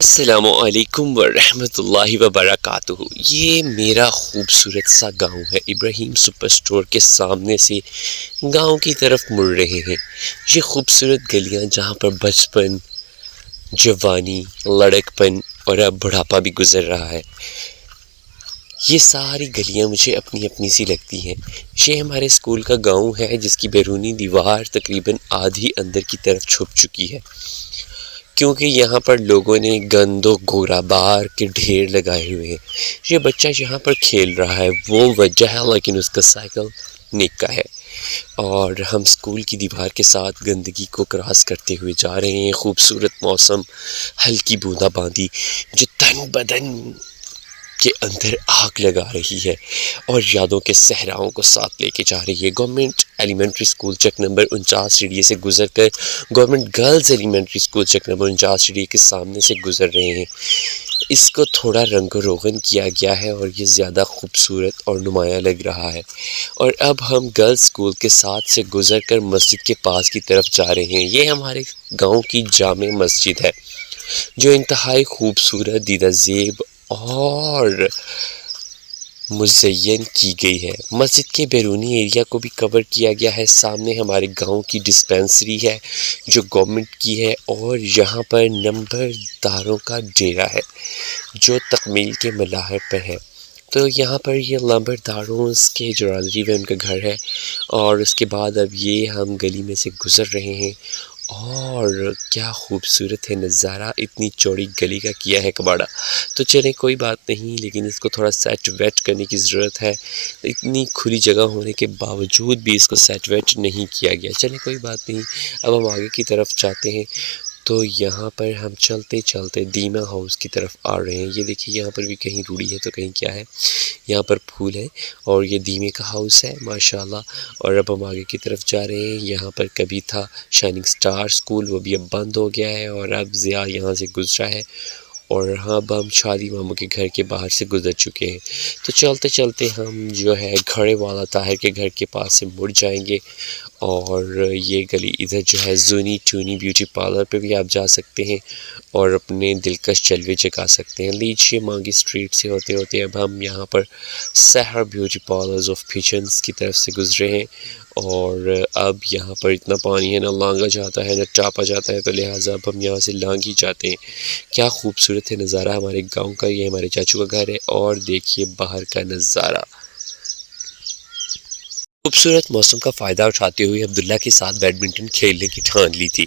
السلام علیکم ورحمۃ اللہ وبرکاتہ۔ یہ میرا خوبصورت سا گاؤں ہے۔ ابراہیم سپر سٹور کے سامنے سے گاؤں کی طرف مڑ رہے ہیں۔ یہ خوبصورت گلیاں جہاں پر بچپن، جوانی، لڑکپن اور اب بڑھاپا بھی گزر رہا ہے، یہ ساری گلیاں مجھے اپنی اپنی سی لگتی ہیں۔ یہ ہمارے اسکول کا گاؤں ہے جس کی بیرونی دیوار تقریباً آدھی اندر کی طرف چھپ چکی ہے، کیونکہ یہاں پر لوگوں نے گند و گورا بار کے ڈھیر لگائے ہوئے ہیں۔ یہ بچہ یہاں پر کھیل رہا ہے، وہ وجہ ہے، لیکن اس کا سائیکل نکا ہے، اور ہم اسکول کی دیوار کے ساتھ گندگی کو کراس کرتے ہوئے جا رہے ہیں۔ خوبصورت موسم، ہلکی بوندا باندی جو تن بدن کے اندر آگ لگا رہی ہے اور یادوں کے صحراؤں کو ساتھ لے کے جا رہی ہے۔ گورنمنٹ ایلیمنٹری اسکول چک نمبر 49 ریڈیے سے گزر کر گورنمنٹ گرلز ایلیمنٹری اسکول چک نمبر 49 ریڈیے کے سامنے سے گزر رہے ہیں۔ اس کو تھوڑا رنگ و روغن کیا گیا ہے اور یہ زیادہ خوبصورت اور نمایاں لگ رہا ہے، اور اب ہم گرلز اسکول کے ساتھ سے گزر کر مسجد کے پاس کی طرف جا رہے ہیں۔ یہ ہمارے گاؤں کی جامع مسجد ہے جو انتہائی خوبصورت، دیدہ زیب اور مزین کی گئی ہے۔ مسجد کے بیرونی ایریا کو بھی کور کیا گیا ہے۔ سامنے ہمارے گاؤں کی ڈسپینسری ہے جو گورنمنٹ کی ہے، اور یہاں پر نمبرداروں کا ڈیرا ہے جو تکمیل کے مراحل پر ہے۔ تو یہاں پر یہ لمبرداروں کے جو رازی میں ان کا گھر ہے، اور اس کے بعد اب یہ ہم گلی میں سے گزر رہے ہیں، اور کیا خوبصورت ہے نظارہ۔ اتنی چوڑی گلی کا کیا ہے کباڑا، تو چلیں کوئی بات نہیں، لیکن اس کو تھوڑا سیٹ ویٹ کرنے کی ضرورت ہے۔ اتنی کھلی جگہ ہونے کے باوجود بھی اس کو سیٹ ویٹ نہیں کیا گیا، چلیں کوئی بات نہیں۔ اب ہم آگے کی طرف جاتے ہیں، تو یہاں پر ہم چلتے چلتے دیما ہاؤس کی طرف آ رہے ہیں۔ یہ دیکھیے یہاں پر بھی کہیں روڑی ہے تو کہیں کیا ہے، یہاں پر پھول ہے، اور یہ دیمے کا ہاؤس ہے ماشاءاللہ۔ اور اب ہم آگے کی طرف جا رہے ہیں۔ یہاں پر کبھی تھا شائننگ سٹار اسکول، وہ بھی اب بند ہو گیا ہے، اور اب ضیا یہاں سے گزرا ہے، اور ہاں اب ہم شادی ماموں کے گھر کے باہر سے گزر چکے ہیں۔ تو چلتے چلتے ہم جو ہے گھڑے والا طاہر کے گھر کے پاس سے مڑ جائیں گے، اور یہ گلی ادھر جو ہے زونی ٹونی بیوٹی پارلر پہ بھی آپ جا سکتے ہیں اور اپنے دلکش جلوے جگا سکتے ہیں۔ لیجیے مانگی اسٹریٹ سے ہوتے ہوتے اب ہم یہاں پر سحر بیوٹی پارلرز آف پیجنز کی طرف سے گزرے ہیں، اور اب یہاں پر اتنا پانی ہے، نہ لانگا جاتا ہے نہ ٹاپا جاتا ہے، تو لہٰذا اب ہم یہاں سے لانگ ہی جاتے ہیں۔ کیا خوبصورت ہے نظارہ ہمارے گاؤں کا۔ یہ ہمارے چاچو کا گھر ہے، اور دیکھیے باہر کا نظارہ۔ خوبصورت موسم کا فائدہ اٹھاتے ہوئے عبداللہ کے ساتھ بیڈمنٹن کھیلنے کی ٹھان لی تھی۔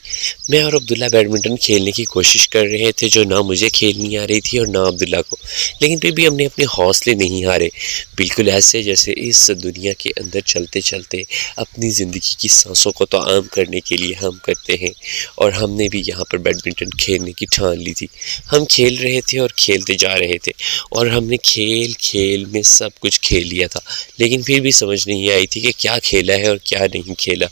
میں اور عبداللہ بیڈمنٹن کھیلنے کی کوشش کر رہے تھے، جو نہ مجھے کھیلنی آ رہی تھی اور نہ عبداللہ کو، لیکن پھر بھی ہم نے اپنے حوصلے نہیں ہارے، بالکل ایسے جیسے اس دنیا کے اندر چلتے چلتے اپنی زندگی کی سانسوں کو تو عام کرنے کے لیے ہم کرتے ہیں، اور ہم نے بھی یہاں پر بیڈمنٹن کھیلنے کی ٹھان لی تھی۔ ہم کھیل رہے تھے اور کھیلتے جا رہے تھے، اور ہم نے کھیل کھیل میں سب کچھ کھیل لیا تھا، لیکن پھر بھی سمجھ نہیں آئی تھی کہ کیا کھیلا ہے اور کیا نہیں کھیلا۔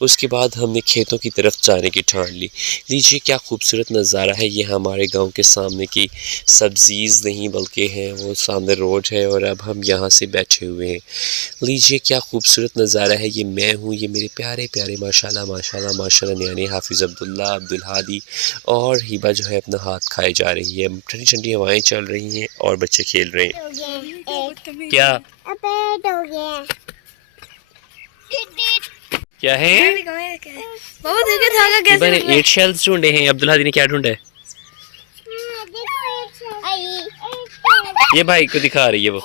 اس کے بعد ہم نے کھیتوں کی طرف جانے کی ٹھان لی۔ لیجیے کیا خوبصورت نظارہ ہے، یہ ہمارے گاؤں کے سامنے کی سبزیز نہیں بلکہ ہے وہ سامنے روڈ ہے، اور اب ہم یہاں سے بیٹھے ہوئے ہیں۔ لیجیے کیا خوبصورت نظارہ ہے، یہ میں ہوں، یہ میرے پیارے پیارے ماشاءاللہ ماشاءاللہ ماشاءاللہ نیانے حافظ عبداللہ، عبدالہادی اور ہبہ جو ہے اپنا ہاتھ کھائے جا رہی ہے۔ ٹھنڈی ٹھنڈی ہوائیں چل رہی ہیں اور بچے کھیل رہے ہیں۔ کیا کیا ہے؟ ہبہ نے 8 شیلز ڈھونڈے ہیں، عبدالہادی نے کیا ڈھونڈا ہے؟ یہ بھائی کو دکھا رہی ہے وہ۔